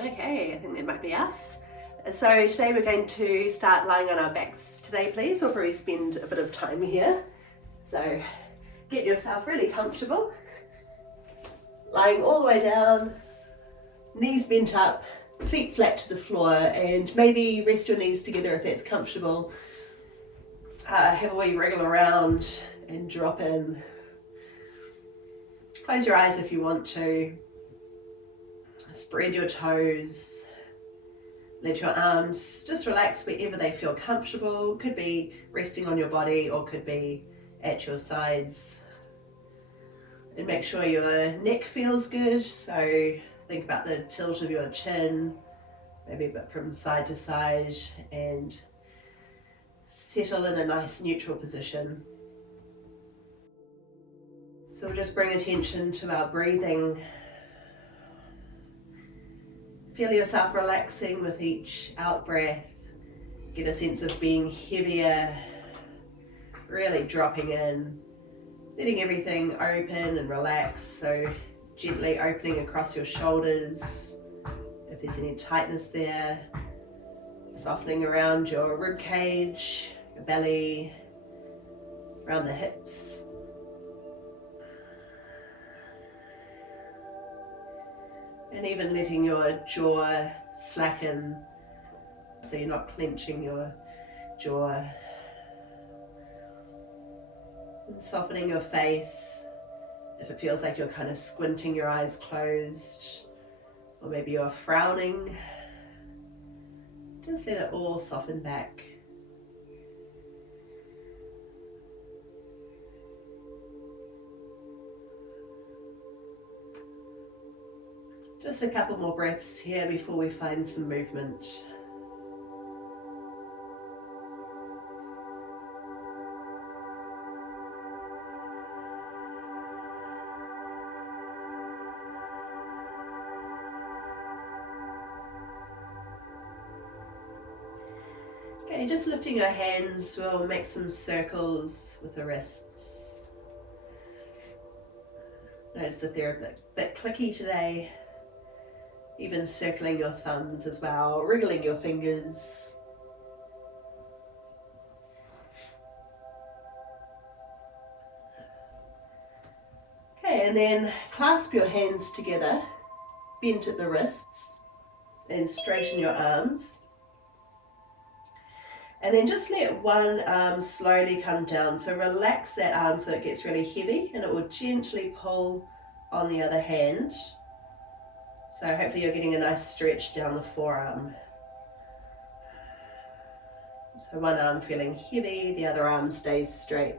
Okay, I think that might be us. So today we're going to start lying on our backs today, please. We'll probably spend a bit of time here. So get yourself really comfortable, lying all the way down, knees bent up, feet flat to the floor, and maybe rest your knees together if that's comfortable. Have a wee wriggle around and drop in. Close your eyes if you want to. Spread your toes. Let your arms just relax wherever they feel comfortable. Could be resting on your body or could be at your sides. And make sure your neck feels good. So think about the tilt of your chin, maybe a bit from side to side, and settle in a nice neutral position. So we'll just bring attention to our breathing. Feel yourself relaxing with each out breath. Get a sense of being heavier, really dropping in, letting everything open and relax. So gently opening across your shoulders, if there's any tightness there, softening around your rib cage, your belly, around the hips. And even letting your jaw slacken, so you're not clenching your jaw. And softening your face, if it feels like you're kind of squinting your eyes closed, or maybe you're frowning. Just let it all soften back. Just a couple more breaths here before we find some movement. Okay, just lifting your hands, we'll make some circles with the wrists. Notice if they're a bit clicky today. Even circling your thumbs as well, wriggling your fingers. Okay, and then clasp your hands together, bent at the wrists, and straighten your arms. And then just let one arm slowly come down. So relax that arm so it gets really heavy, and it will gently pull on the other hand. So hopefully you're getting a nice stretch down the forearm. So one arm feeling heavy, the other arm stays straight.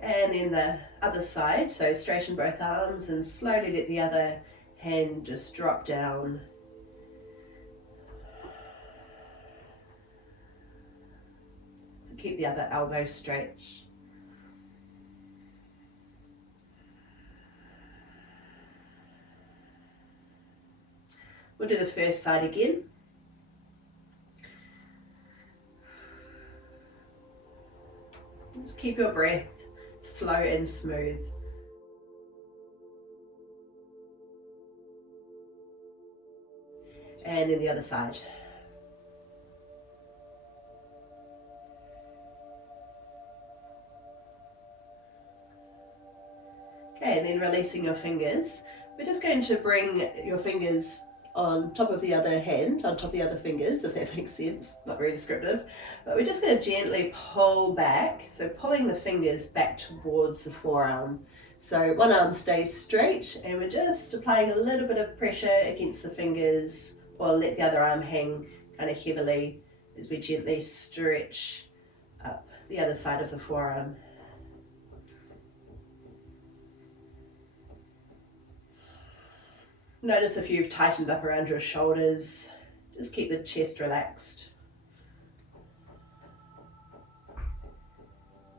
And then the other side, so straighten both arms and slowly let the other hand just drop down. Keep the other elbow straight. We'll do the first side again. Just keep your breath slow and smooth. And then the other side. Okay, and then releasing your fingers. We're just going to bring your fingers on top of the other hand, on top of the other fingers, if that makes sense. Not very descriptive. But we're just going to gently pull back. So pulling the fingers back towards the forearm. So one arm stays straight, and we're just applying a little bit of pressure against the fingers, or let the other arm hang kind of heavily as we gently stretch up the other side of the forearm. Notice if you've tightened up around your shoulders, just keep the chest relaxed.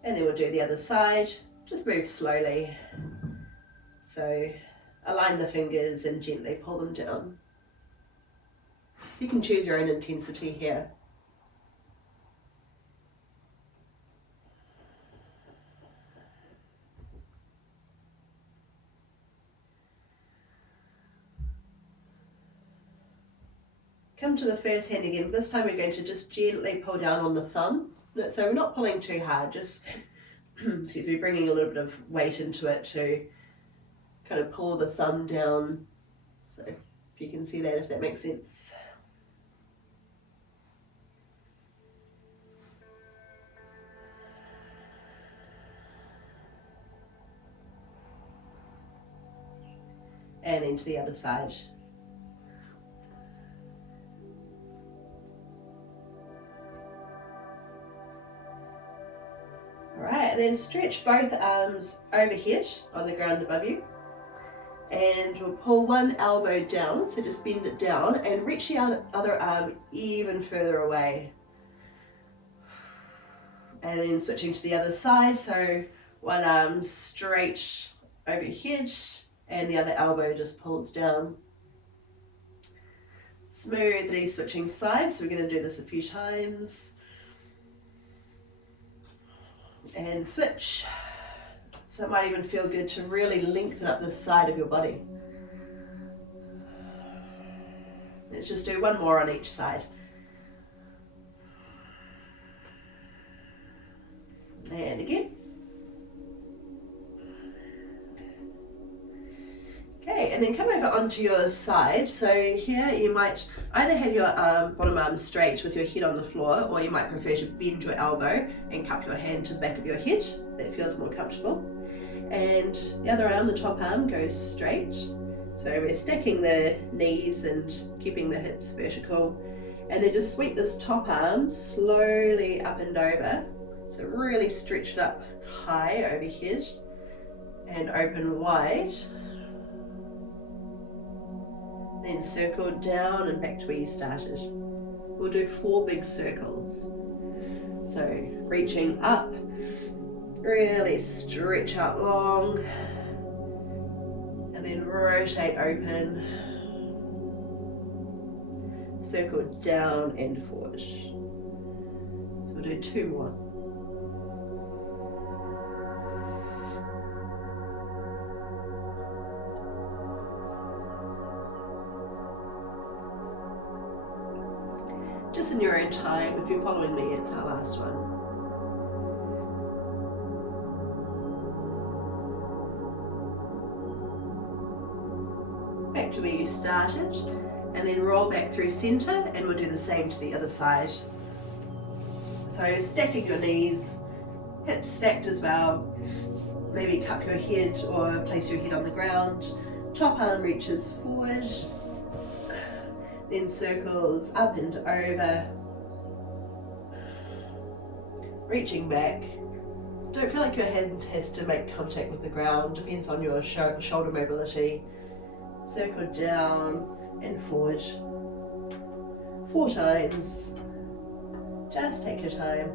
And then we'll do the other side, just move slowly. So align the fingers and gently pull them down. So you can choose your own intensity here. come to the first hand again. This time we're going to just gently pull down on the thumb. So we're not pulling too hard, just excuse me, bringing a little bit of weight into it to kind of pull the thumb down. So if you can see that, if that makes sense. And then to the other side. Alright, and then stretch both arms overhead on the ground above you. And we'll pull one elbow down, so just bend it down and reach the other arm even further away. And then switching to the other side, so one arm straight overhead and the other elbow just pulls down. Smoothly switching sides, so we're going to do this a few times. And switch. So it might even feel good to really lengthen up the side of your body. Let's just do one more on each side. And again. Okay, and then come over onto your side. So here you might either have your bottom arm straight with your head on the floor, or you might prefer to bend your elbow and cup your hand to the back of your head. That feels more comfortable. And the other arm, the top arm, goes straight. So we're stacking the knees and keeping the hips vertical. And then just sweep this top arm slowly up and over. So really stretch it up high overhead and open wide. Then circle down and back to where you started. We'll do 4 big circles. So reaching up, really stretch out long, and then rotate open, circle down and forward. So we'll do 2 more. Just in your own time, if you're following me, it's our last one. Back to where you started, and then roll back through center, and we'll do the same to the other side. So stacking your knees, hips stacked as well. Maybe cup your head or place your head on the ground. Top arm reaches forward. Then circles up and over, reaching back. Don't feel like your hand has to make contact with the ground, depends on your shoulder mobility. Circle down and forward. 4 times. Just take your time.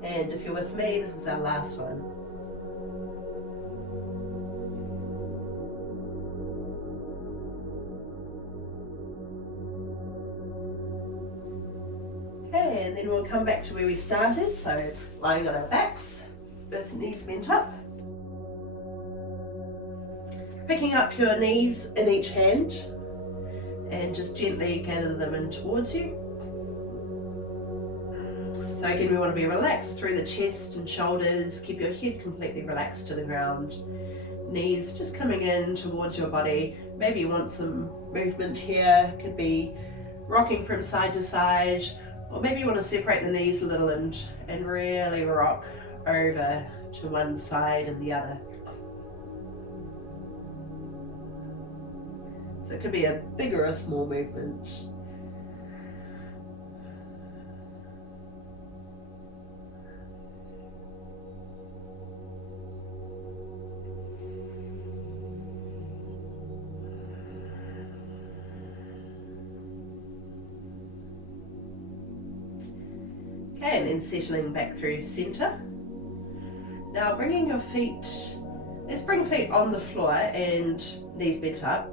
And if you're with me, this is our last one. Okay, and then we'll come back to where we started, so lying on our backs, with knees bent up. Picking up your knees in each hand, and just gently gather them in towards you. So again, we want to be relaxed through the chest and shoulders. Keep your head completely relaxed to the ground. Knees just coming in towards your body. Maybe you want some movement here. Could be rocking from side to side. Or maybe you want to separate the knees a little and really rock over to one side and the other. So it could be a big or a small movement. Okay, and then settling back through center. Now bringing your feet, let's bring feet on the floor and knees bent up,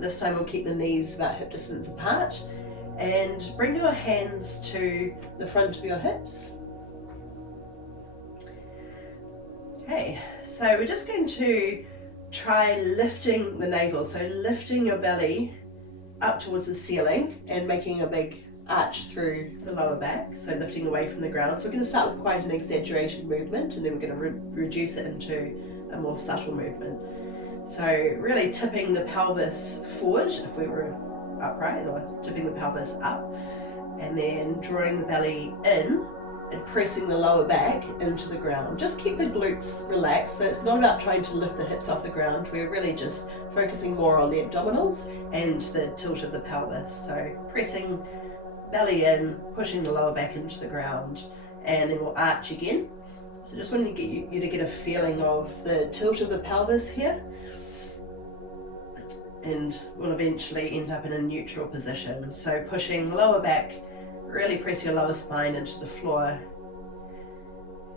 This time we'll keep the knees about hip distance apart, and bring your hands to the front of your hips. Okay, so we're just going to try lifting the navel, so lifting your belly up towards the ceiling and making a big arch through the lower back, so lifting away from the ground. So we're going to start with quite an exaggeration movement, and then we're going to reduce it into a more subtle movement. So really tipping the pelvis forward if we were upright, or tipping the pelvis up, and then drawing the belly in and pressing the lower back into the ground. Just keep the glutes relaxed, so it's not about trying to lift the hips off the ground. We're really just focusing more on the abdominals and the tilt of the pelvis. So pressing belly in, pushing the lower back into the ground, and then we'll arch again. So just want to get you to get a feeling of the tilt of the pelvis here, and we'll eventually end up in a neutral position. So pushing lower back, really press your lower spine into the floor,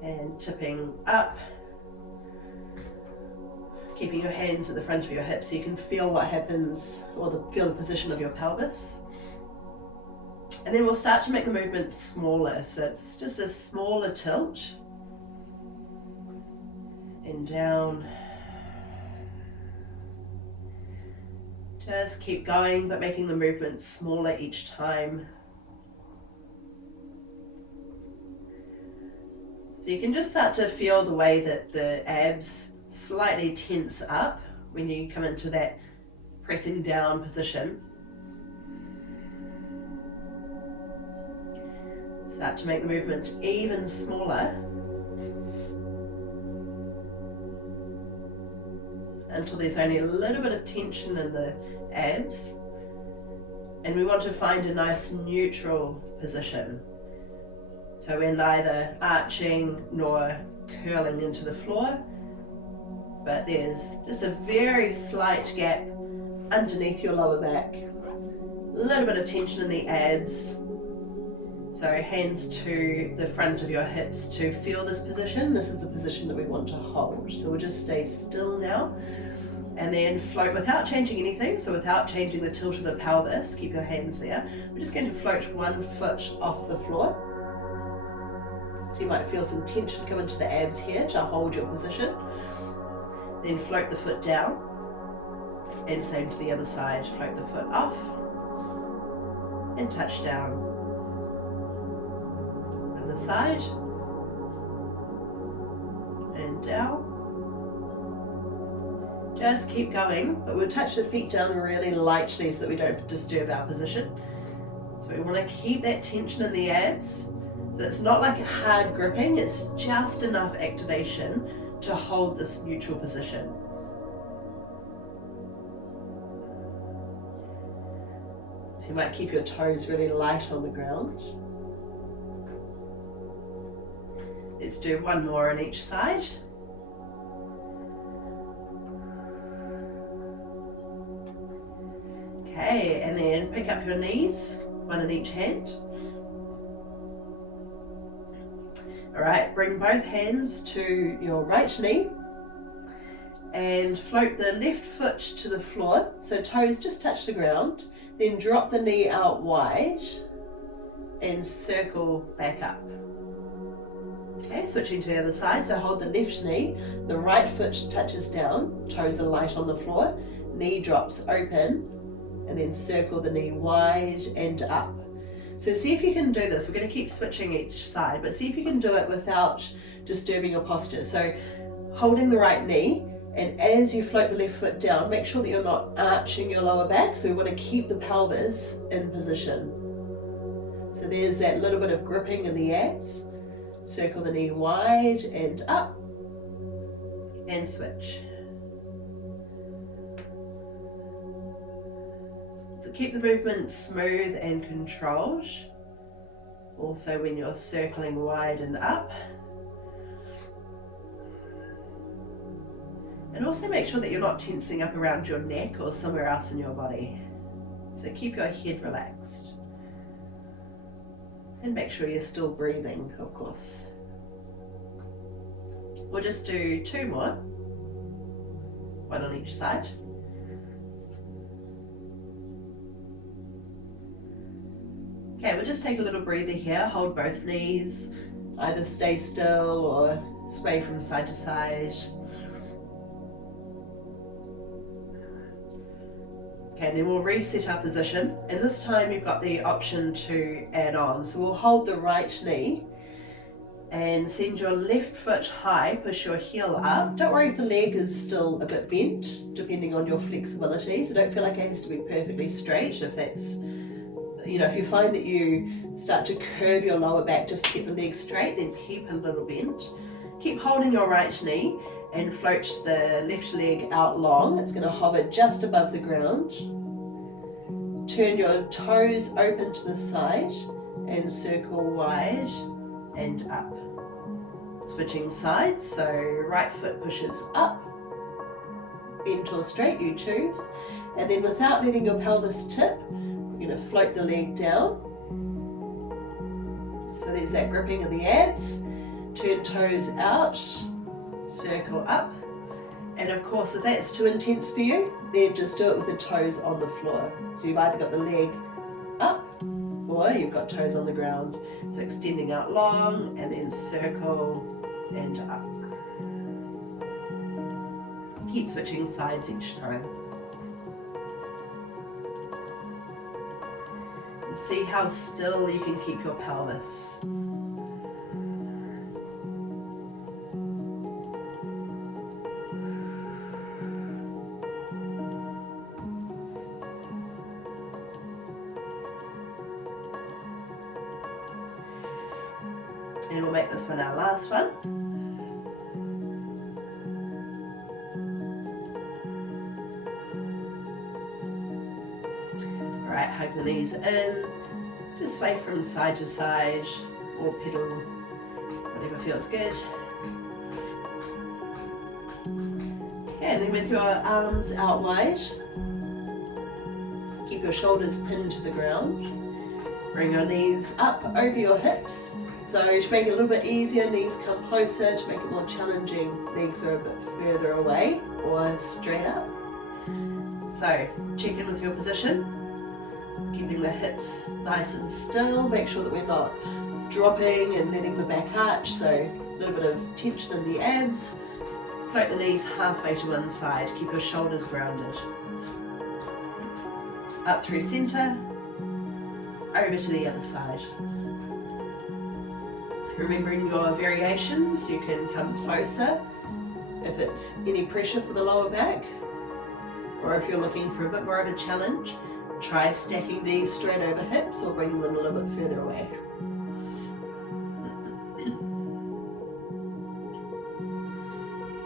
and tipping up, keeping your hands at the front of your hips so you can feel what happens, or feel the position of your pelvis. And then we'll start to make the movement smaller, so it's just a smaller tilt, and down. Just keep going, but making the movement smaller each time. So you can just start to feel the way that the abs slightly tense up when you come into that pressing down position. Start to make the movement even smaller until there's only a little bit of tension in the abs. And we want to find a nice neutral position. So we're neither arching nor curling into the floor, but there's just a very slight gap underneath your lower back. A little bit of tension in the abs. So hands to the front of your hips to feel this position. This is the position that we want to hold. So we'll just stay still now, and then float without changing anything. So without changing the tilt of the pelvis, keep your hands there. We're just going to float one foot off the floor. So you might feel some tension come into the abs here to hold your position. Then float the foot down, and same to the other side. Float the foot off and touch down. Other side and down. Just keep going, but we'll touch the feet down really lightly so that we don't disturb our position. So we want to keep that tension in the abs. So it's not like a hard gripping, it's just enough activation to hold this neutral position. So you might keep your toes really light on the ground. Let's do one more on each side. Okay, and then pick up your knees, one in each hand. Alright, bring both hands to your right knee and float the left foot to the floor, so toes just touch the ground, then drop the knee out wide and circle back up. Okay, switching to the other side, so hold the left knee, the right foot touches down, toes are light on the floor, knee drops open, and then circle the knee wide and up. So see if you can do this. We're going to keep switching each side, but see if you can do it without disturbing your posture. So holding the right knee, and as you float the left foot down, make sure that you're not arching your lower back. So we want to keep the pelvis in position. So there's that little bit of gripping in the abs. Circle the knee wide and up, and switch. So keep the movement smooth and controlled. Also when you're circling wide and up. And also make sure that you're not tensing up around your neck or somewhere else in your body. So keep your head relaxed. And make sure you're still breathing, of course. We'll just do two more. One on each side. Okay, we'll just take a little breather here, hold both knees, either stay still or sway from side to side. Okay, and then we'll reset our position, and this time you've got the option to add on. So we'll hold the right knee and send your left foot high, push your heel up. Don't worry if the leg is still a bit bent, depending on your flexibility, so don't feel like it has to be perfectly straight. If that's, if you find that you start to curve your lower back just to get the leg straight, then keep a little bent. Keep holding your right knee and float the left leg out long. It's going to hover just above the ground. Turn your toes open to the side and circle wide and up. Switching sides, so right foot pushes up, bent or straight, you choose. And then without letting your pelvis tip, we're going to float the leg down. So there's that gripping of the abs. Turn toes out, circle up. And of course, if that's too intense for you, then just do it with the toes on the floor. So you've either got the leg up or you've got toes on the ground. So extending out long and then circle and up. Keep switching sides each time. And see how still you can keep your pelvis. And we'll make this one our last one. All right, hug the knees in. Just sway from side to side or pedal, whatever feels good. Okay, and then with your arms out wide, keep your shoulders pinned to the ground. Bring your knees up over your hips. So to make it a little bit easier, knees come closer. To make it more challenging, legs are a bit further away or straight up. So check in with your position, keeping the hips nice and still. Make sure that we're not dropping and letting the back arch, so a little bit of tension in the abs. Float the knees halfway to one side, keep your shoulders grounded. Up through center, over to the other side. Remembering your variations, you can come closer if it's any pressure for the lower back, or if you're looking for a bit more of a challenge, try stacking these straight over hips or bringing them a little bit further away.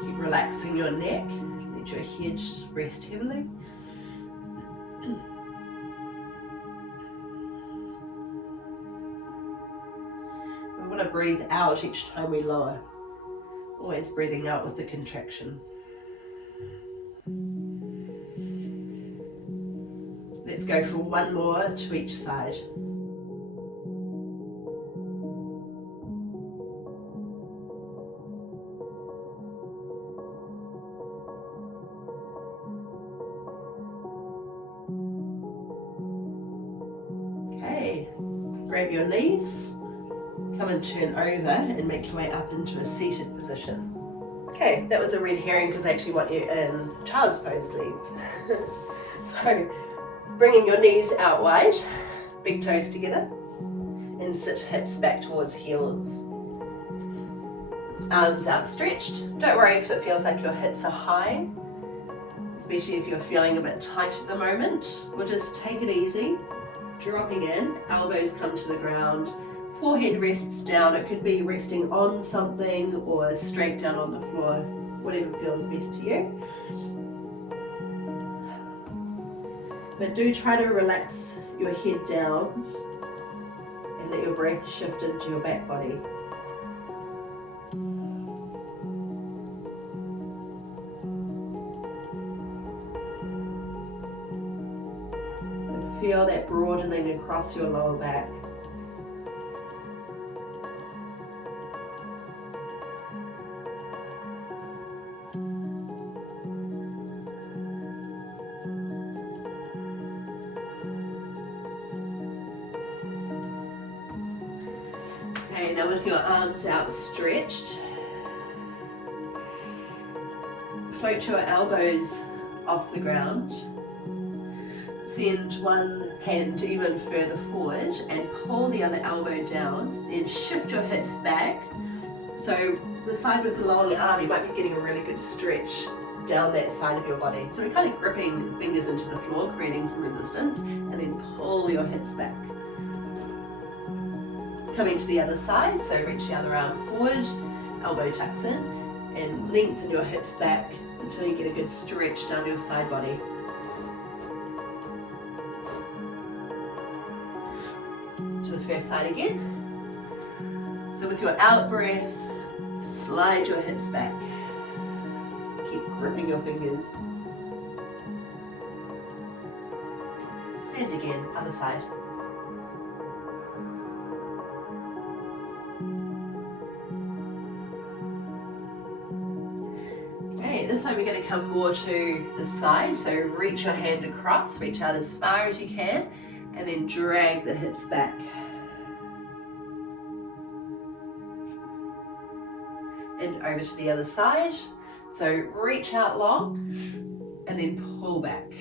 Keep relaxing your neck, let your head rest heavily. We want to breathe out each time we lower, always breathing out with the contraction. Let's go for one more to each side. Okay, grab your knees, come and turn over and make your way up into a seated position. Okay, that was a red herring because I actually want you in child's pose, please. So, bringing your knees out wide, big toes together, and sit hips back towards heels. Arms outstretched. Don't worry if it feels like your hips are high, especially if you're feeling a bit tight at the moment. We'll just take it easy, dropping in, elbows come to the ground, forehead rests down. It could be resting on something or straight down on the floor, whatever feels best to you. But do try to relax your head down and let your breath shift into your back body. And feel that broadening across your lower back. now with your arms outstretched, float your elbows off the ground. Send one hand even further forward and pull the other elbow down. Then shift your hips back. So the side with the long arm, you might be getting a really good stretch down that side of your body. So we're kind of gripping fingers into the floor, creating some resistance, and then pull your hips back. Coming to the other side, so reach the other arm forward, elbow tucks in, and lengthen your hips back until you get a good stretch down your side body. To the first side again. So with your out breath, slide your hips back. Keep gripping your fingers. And again, other side. Okay, this time we're going to come more to the side. So reach your hand across, reach out as far as you can, and then drag the hips back. And over to the other side. So reach out long and then pull back.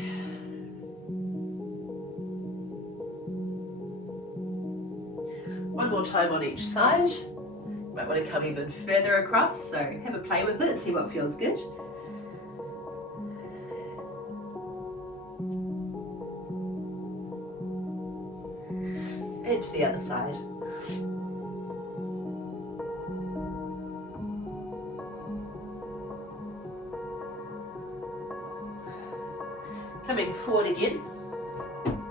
One more time on each side. You might want to come even further across, so have a play with it, see what feels good. And to the other side. Coming forward again,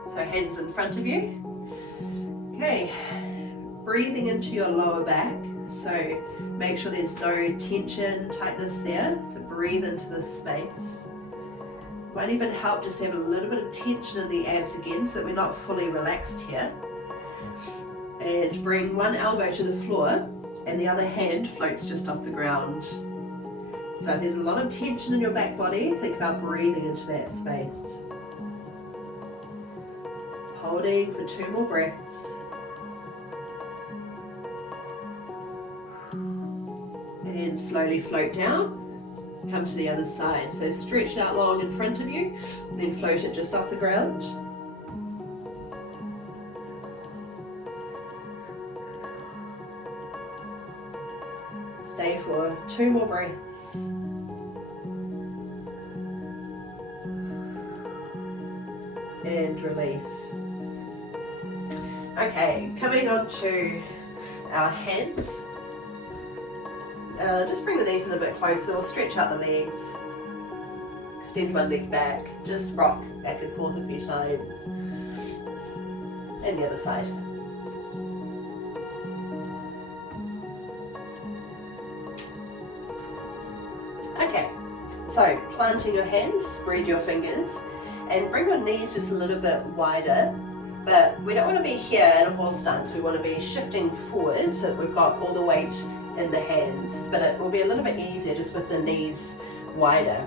so hands in front of you. Okay, breathing into your lower back, so make sure there's no tension, tightness there, so breathe into this space. Might even help just have a little bit of tension in the abs again so that we're not fully relaxed here. And bring one elbow to the floor and the other hand floats just off the ground. So if there's a lot of tension in your back body, think about breathing into that space. Holding for 2 more breaths. And slowly float down. Come to the other side. So stretch it out long in front of you, then float it just off the ground. Stay for 2 more breaths. And release. Okay, coming on to our hands. Just bring the knees in a bit closer, or stretch out the legs. Extend one leg back, just rock back and forth a few times. And the other side. Okay, so planting your hands, spread your fingers, and bring your knees just a little bit wider. But we don't want to be here in a horse stance, we want to be shifting forward so that we've got all the weight in the hands, but it will be a little bit easier just with the knees wider.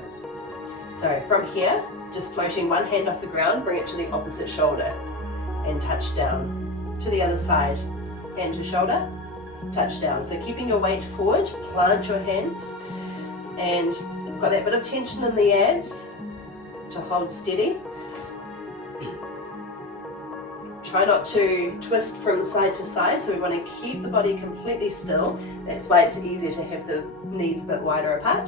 So from here, just floating one hand off the ground, bring it to the opposite shoulder and touch down. To the other side, hand to shoulder, touch down. So keeping your weight forward, plant your hands, and you've got that bit of tension in the abs to hold steady. Try not to twist from side to side, so we want to keep the body completely still. That's why it's easier to have the knees a bit wider apart.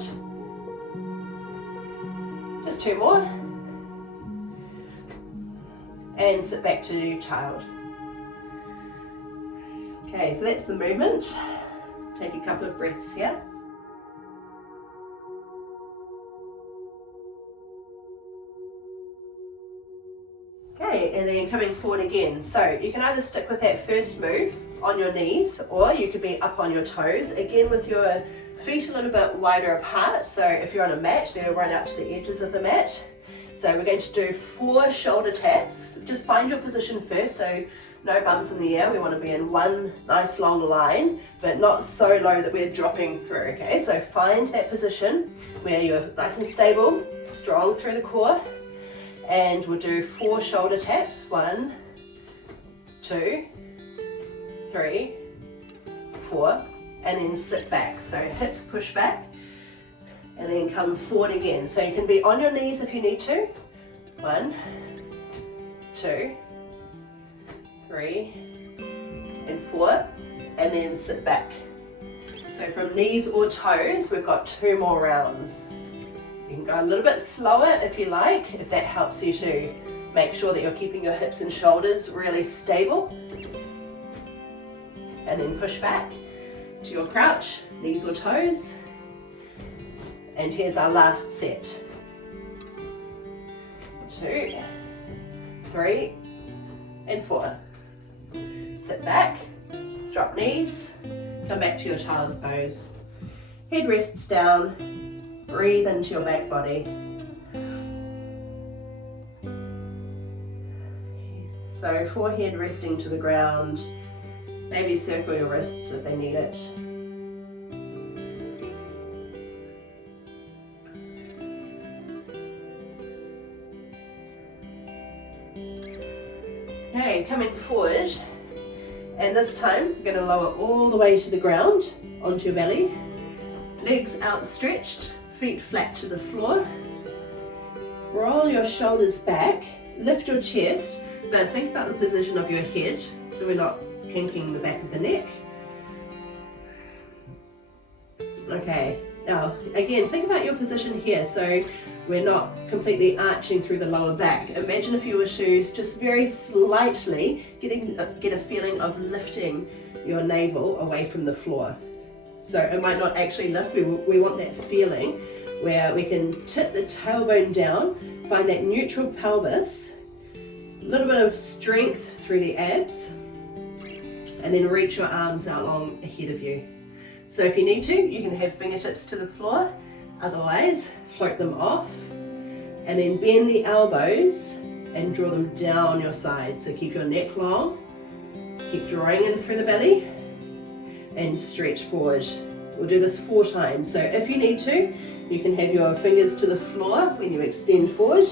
Just 2 more. And sit back to child. Okay, so that's the movement. Take a couple of breaths here. Okay, and then coming forward again. So you can either stick with that first move on your knees, or you could be up on your toes, again with your feet a little bit wider apart. So if you're on a mat, they'll run out to the edges of the mat. So we're going to do 4 shoulder taps. Just find your position first, so no bumps in the air. We want to be in one nice long line, but not so low that we're dropping through, okay? So find that position where you're nice and stable, strong through the core. And we'll do 4 shoulder taps. 1, 2, 3, 4, and then sit back. So hips push back, and then come forward again. So you can be on your knees if you need to. 1, 2, 3, and 4, and then sit back. So from knees or toes, we've got 2 more rounds. You can go a little bit slower if you like, if that helps you to make sure that you're keeping your hips and shoulders really stable. And then push back to your crouch, knees or toes. And here's our last set. 2, 3, and 4. Sit back, drop knees, come back to your child's pose. Head rests down, breathe into your back body. So forehead resting to the ground, maybe circle your wrists if they need it. Okay, coming forward, and this time we're going to lower all the way to the ground, onto your belly. Legs outstretched, feet flat to the floor. Roll your shoulders back, lift your chest, but think about the position of your head, so we're not kinking the back of the neck. Okay, now again, think about your position here, so we're not completely arching through the lower back. Imagine if you were to just very slightly get a feeling of lifting your navel away from the floor. So it might not actually lift, we want that feeling where we can tip the tailbone down, find that neutral pelvis, a little bit of strength through the abs, and then reach your arms out long ahead of you. So if you need to, you can have fingertips to the floor, otherwise float them off, and then bend the elbows and draw them down your side. So keep your neck long, keep drawing in through the belly, and stretch forward. We'll do this 4 times. So if you need to, you can have your fingers to the floor when you extend forward.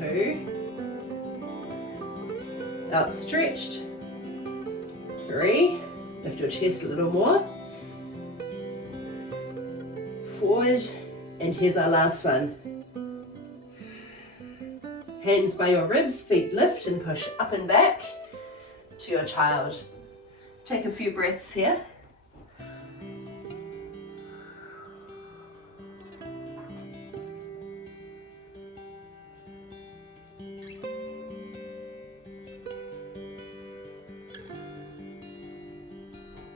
2, outstretched. 3, lift your chest a little more. Forward, and here's our last one. Hands by your ribs, feet lift and push up and back to your child. Take a few breaths here.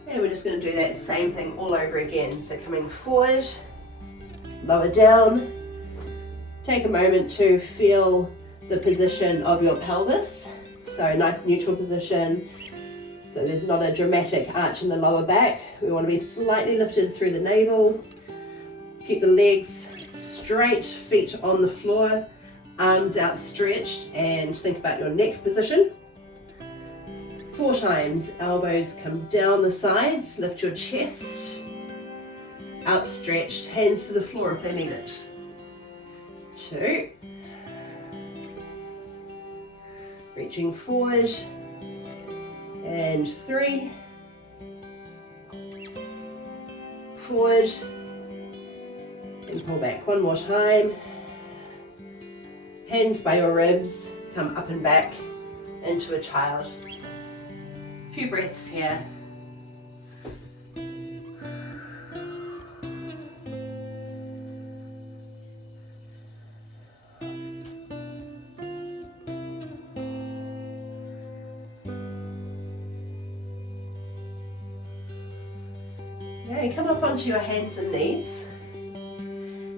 And we're just going to do that same thing all over again. So coming forward, lower down. Take a moment to feel the position of your pelvis. So nice neutral position. So there's not a dramatic arch in the lower back. We want to be slightly lifted through the navel. Keep the legs straight, feet on the floor, arms outstretched, and think about your neck position. 4 times, elbows come down the sides, lift your chest, outstretched, hands to the floor if they need it. 2, reaching forward, and 3, forward, and pull back 1 more time. Hands by your ribs, come up and back into a child. A few breaths here. Okay, come up onto your hands and knees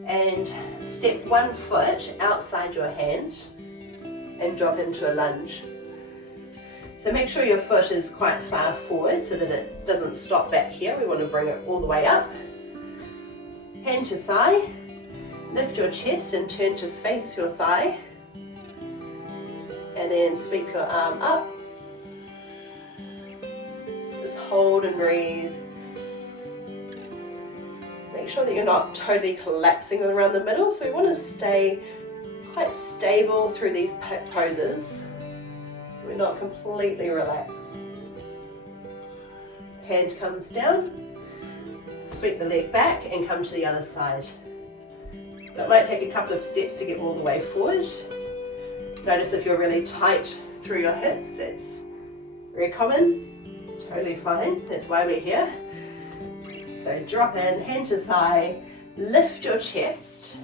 and step 1 foot outside your hand and drop into a lunge. So make sure your foot is quite far forward so that it doesn't stop back here. We want to bring it all the way up. Hand to thigh, lift your chest and turn to face your thigh. And then sweep your arm up. Just hold and breathe. Make sure that you're not totally collapsing around the middle. So we want to stay quite stable through these poses. So we're not completely relaxed. Hand comes down, sweep the leg back and come to the other side. So it might take a couple of steps to get all the way forward. Notice if you're really tight through your hips, that's very common, totally fine, that's why we're here. So drop in, hand to thigh, lift your chest,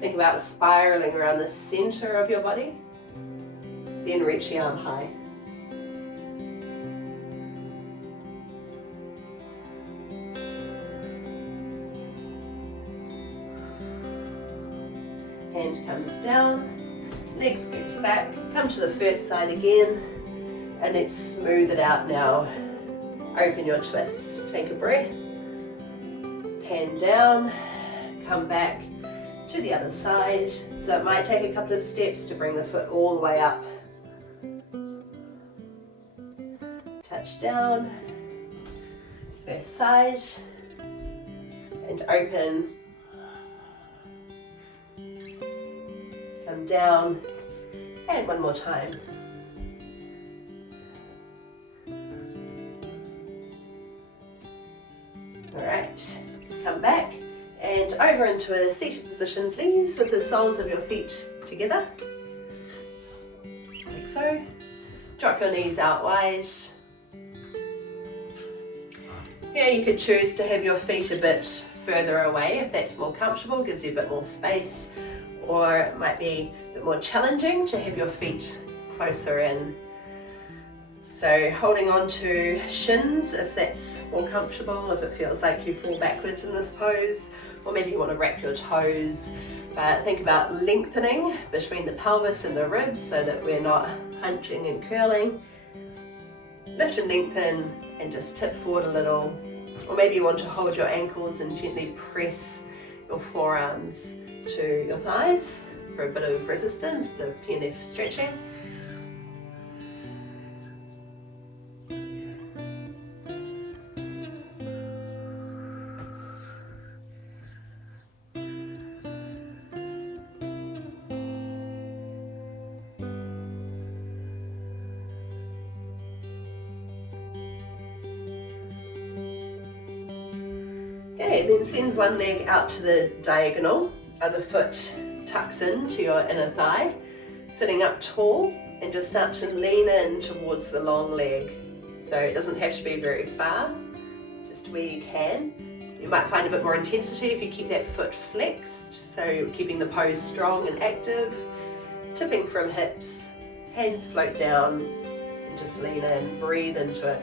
think about spiraling around the center of your body, then reach the arm high. Hand comes down, leg scoops back, come to the first side again, and let's smooth it out now. Open your twist, take a breath, hand down, come back to the other side. So it might take a couple of steps to bring the foot all the way up. Touch down, first side, and open. Come down, and one more time. Alright, come back and over into a seated position please, with the soles of your feet together, like so. Drop your knees out wide. Here you could choose to have your feet a bit further away if that's more comfortable, gives you a bit more space. Or it might be a bit more challenging to have your feet closer in. So holding on to shins if that's more comfortable, if it feels like you fall backwards in this pose, or maybe you want to wrap your toes. But think about lengthening between the pelvis and the ribs so that we're not hunching and curling. Lift and lengthen and just tip forward a little. Or maybe you want to hold your ankles and gently press your forearms to your thighs for a bit of resistance, a bit of PNF stretching. Okay, then send one leg out to the diagonal. Other foot tucks into your inner thigh, sitting up tall, and just start to lean in towards the long leg. So it doesn't have to be very far, just where you can. You might find a bit more intensity if you keep that foot flexed, so keeping the pose strong and active. Tipping from hips, hands float down, and just lean in, breathe into it.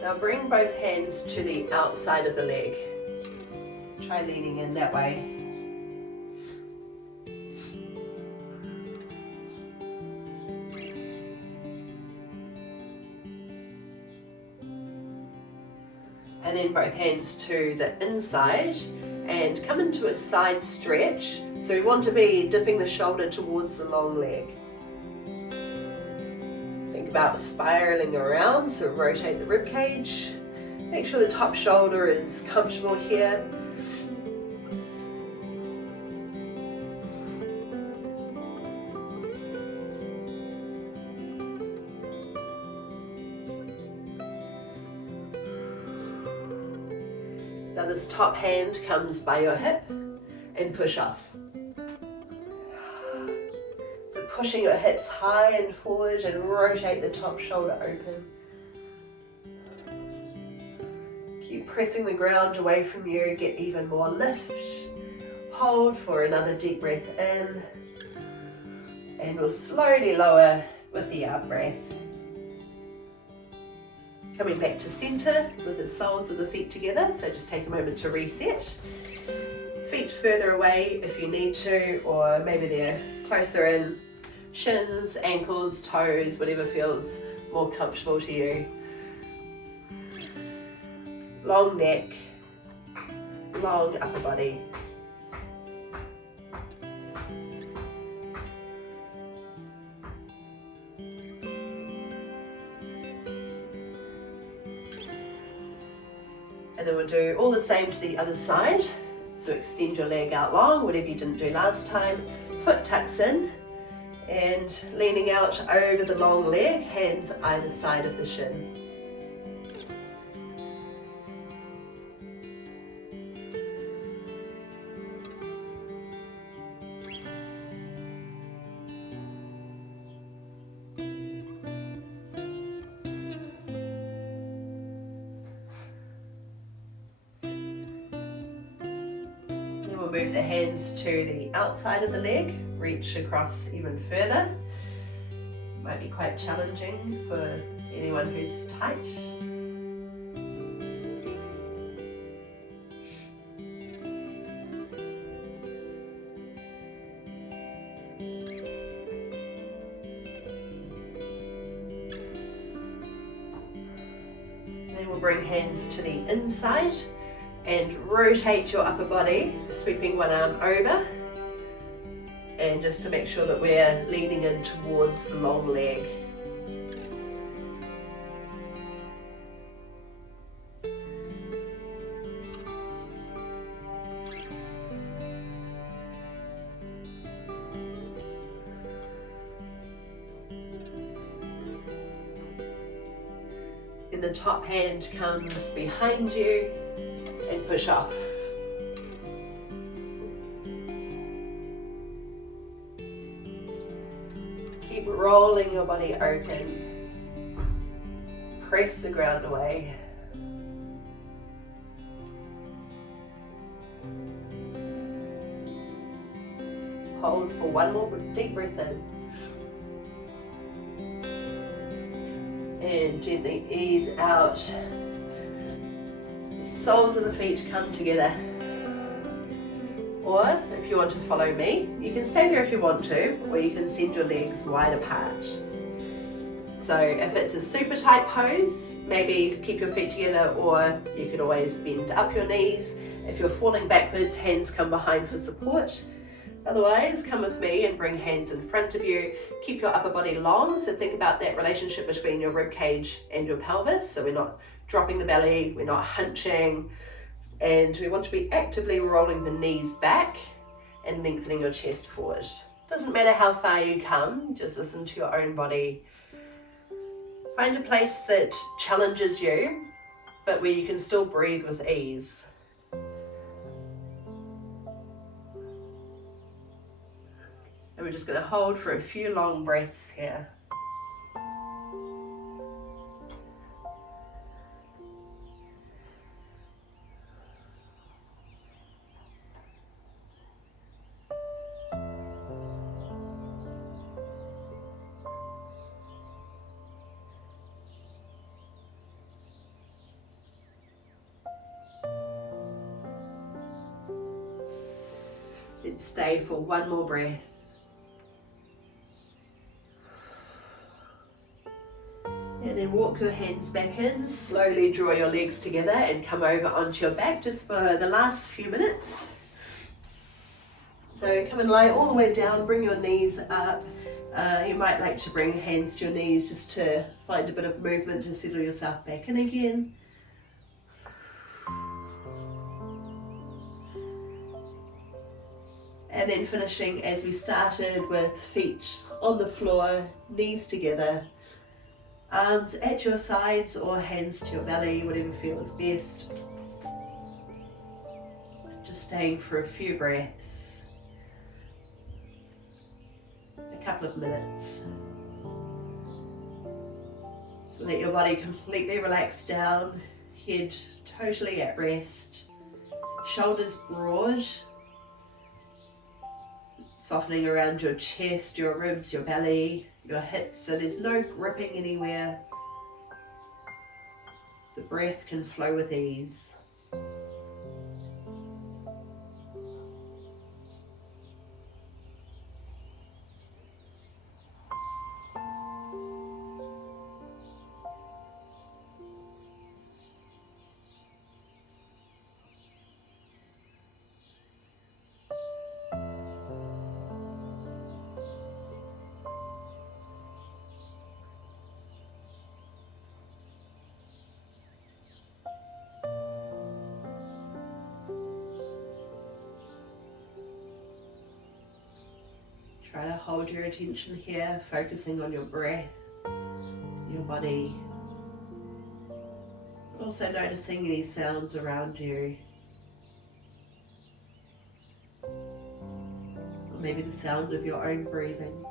Now bring both hands to the outside of the leg. Try leaning in that way. And then both hands to the inside and come into a side stretch. So we want to be dipping the shoulder towards the long leg. About spiraling around, so rotate the rib cage. Make sure the top shoulder is comfortable here. Now this top hand comes by your hip and push off. So pushing your hips high and forward and rotate the top shoulder open. Keep pressing the ground away from you, get even more lift. Hold for another deep breath in. And we'll slowly lower with the out breath. Coming back to center with the soles of the feet together, so just take a moment to reset. Feet further away if you need to, or maybe they're closer in. Shins, ankles, toes, whatever feels more comfortable to you. Long neck, long upper body. do all the same to the other side. So extend your leg out long, whatever you didn't do last time. Foot tucks in and leaning out over the long leg, hands either side of the shin. Move the hands to the outside of the leg, reach across even further. Might be quite challenging for anyone who's tight. Then we'll bring hands to the inside and rotate your upper body, sweeping one arm over, and just to make sure that we're leaning in towards the long leg. And the top hand comes behind you and push off. Keep rolling your body open. Press the ground away. Hold for one more deep breath in. And gently ease out. Soles of the feet come together. Or if you want to follow me, you can stay there if you want to, or you can send your legs wide apart. So if it's a super tight pose, maybe keep your feet together, or you could always bend up your knees. If you're falling backwards, hands come behind for support. Otherwise, come with me and bring hands in front of you. Keep your upper body long, so think about that relationship between your rib cage and your pelvis. So we're not dropping the belly, we're not hunching, and we want to be actively rolling the knees back and lengthening your chest forward. Doesn't matter how far you come, just listen to your own body. Find a place that challenges you, but where you can still breathe with ease. And we're just going to hold for a few long breaths here. And stay for one more breath. And then walk your hands back in, slowly draw your legs together and come over onto your back just for the last few minutes. So come and lie all the way down, bring your knees up. You might like to bring hands to your knees just to find a bit of movement to settle yourself back in again. And then finishing as we started with feet on the floor, knees together, arms at your sides or hands to your belly, whatever feels best. Just staying for a few breaths, a couple of minutes. So let your body completely relax down, head totally at rest, shoulders broad, softening around your chest, your ribs, your belly, your hips, so there's no gripping anywhere. The breath can flow with ease. Try to hold your attention here, focusing on your breath, your body. Also noticing any sounds around you. Or maybe the sound of your own breathing.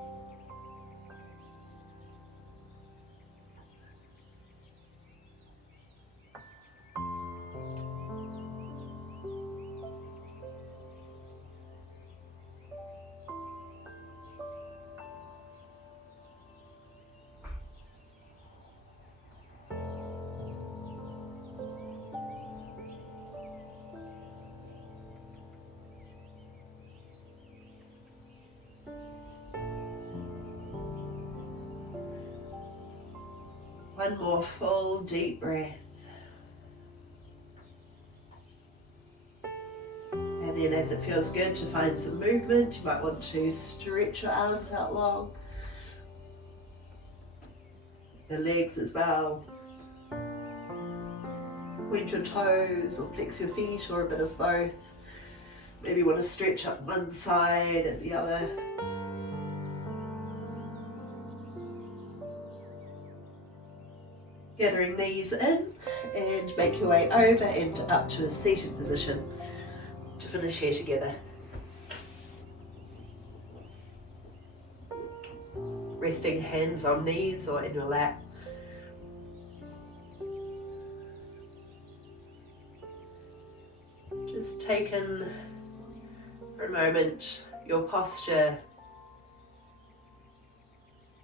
One more full deep breath. And then as it feels good to find some movement, you might want to stretch your arms out long. Your legs as well. Point your toes or flex your feet or a bit of both. Maybe you want to stretch up one side and the other. Gathering knees in and make your way over and up to a seated position to finish here together. Resting hands on knees or in your lap. Just take in for a moment your posture,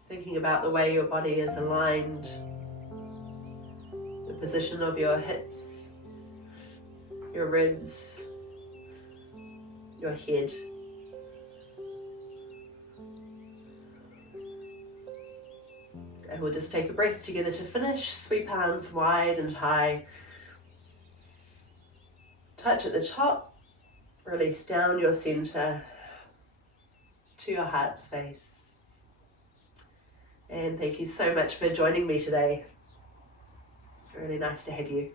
thinking about the way your body is aligned, the position of your hips, your ribs, your head. And we'll just take a breath together to finish. Sweep arms wide and high. Touch at the top, release down your center to your heart space. And thank you so much for joining me today. Really nice to have you.